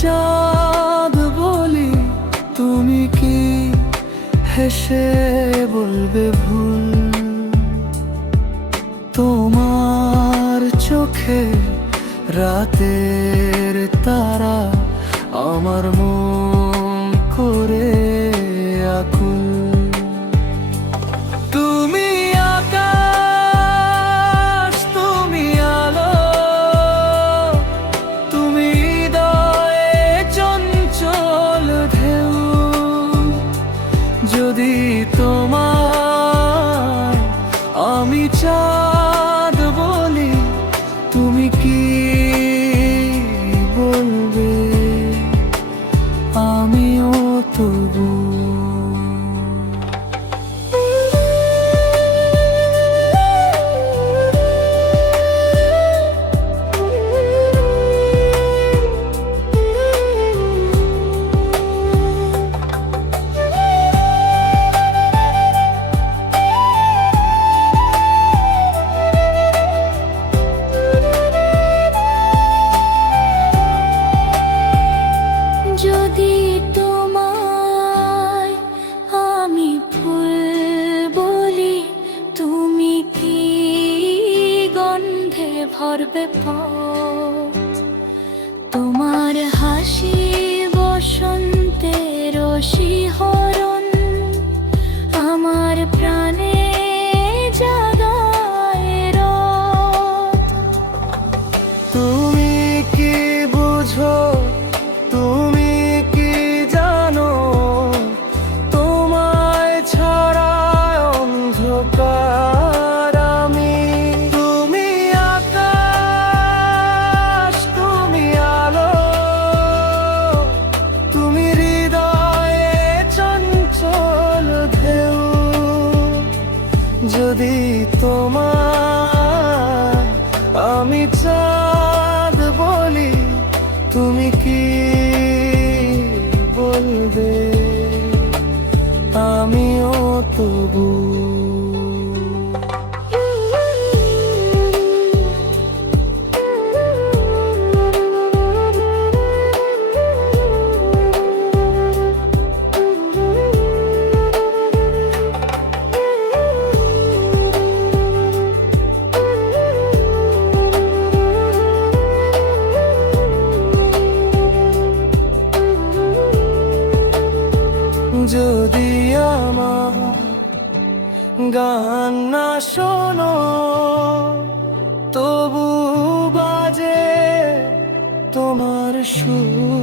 চাঁদ বলি, তুমি কি হেসে বলবে ভুল? তোমার চোখে রাতের তারা আমার মন করে আকুল। তুমি আকাশ, তুমি আলো, তুমি হৃদয়ে চঞ্চল ঢেউ। যদি তোমায় আমি চাঁদ বলি, তুমি কি বলবে? আমিও তবু। যদি তোমায় আমি ফুল বলি, তুমি কি গন্ধে ভরবে পথ? তোমার হাসি বসন্তের শিহরণ আমার প্রাণে জাগায় রথ। তুমি কি বুঝো, তুমি কি জানো, তোমায় ছাড়া অন্ধকার আমি। তুমি আকাশ, তুমি আলো, তুমি হৃদয়ে চঞ্চল ঢেউ। যদি তোমায় আমি চাঁদ বলি, তুমি কি বলবে? আমিও তবু। যদি আমার গান না শোনো, তবু বাজে তোমার সুর।